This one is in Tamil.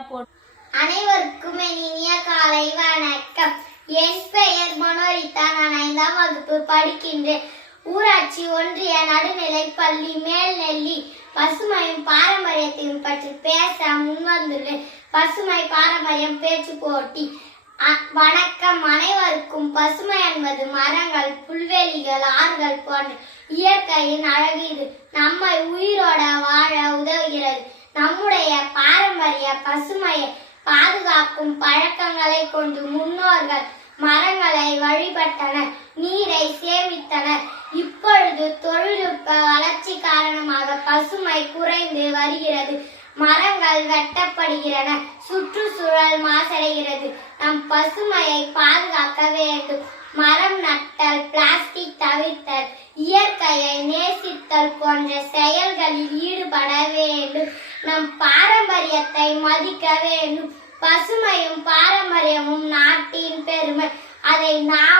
அனைவருக்கும் இனிய காலை வணக்கம். என் பெயர் மனோரிதா. நான் 5ஆம் வகுப்பு படிக்கின்றேன். ஊராட்சி ஒன்றிய நடுநிலை பள்ளி மேல்நெல்லி பசுமையும் பாரம்பரியத்தையும் பற்றி பேச முன்வந்துள்ளேன். பசுமை பாரம்பரியம் பேச்சு போட்டி. வணக்கம் அனைவருக்கும். பசுமை என்பது மரங்கள், புல்வெளிகள், ஆறுகள் போன்ற இயற்கையின் அழகு. இது நம்மை உயிரோட வாழ உதவுகிறது. நம்முடைய பாரம்பரிய பசுமையை பாதுகாக்கும் பழக்கங்களை கொண்டு முன்னோர்கள் மரங்களை வழிபட்டனர், நீரை சேமித்தனர். இப்பொழுது தொழில்நுட்ப வளர்ச்சி காரணமாக பசுமை குறைந்து வருகிறது. மரங்கள் வெட்டப்படுகிறன, சுற்றுச்சூழல் மாசடைகிறது. நம் பசுமையை பாதுகாக்க வேண்டும். மரம் நட்டல், பிளாஸ்டிக் தவிர்த்தல், இயற்கையை நேசித்தல் போன்ற செயல்களில் ஈடுபட வேண்டும். நம் பாரம்பரியத்தை மதிக்க வேண்டும். பசுமையும் பாரம்பரியமும் நாட்டின் பெருமை. அதை நாம்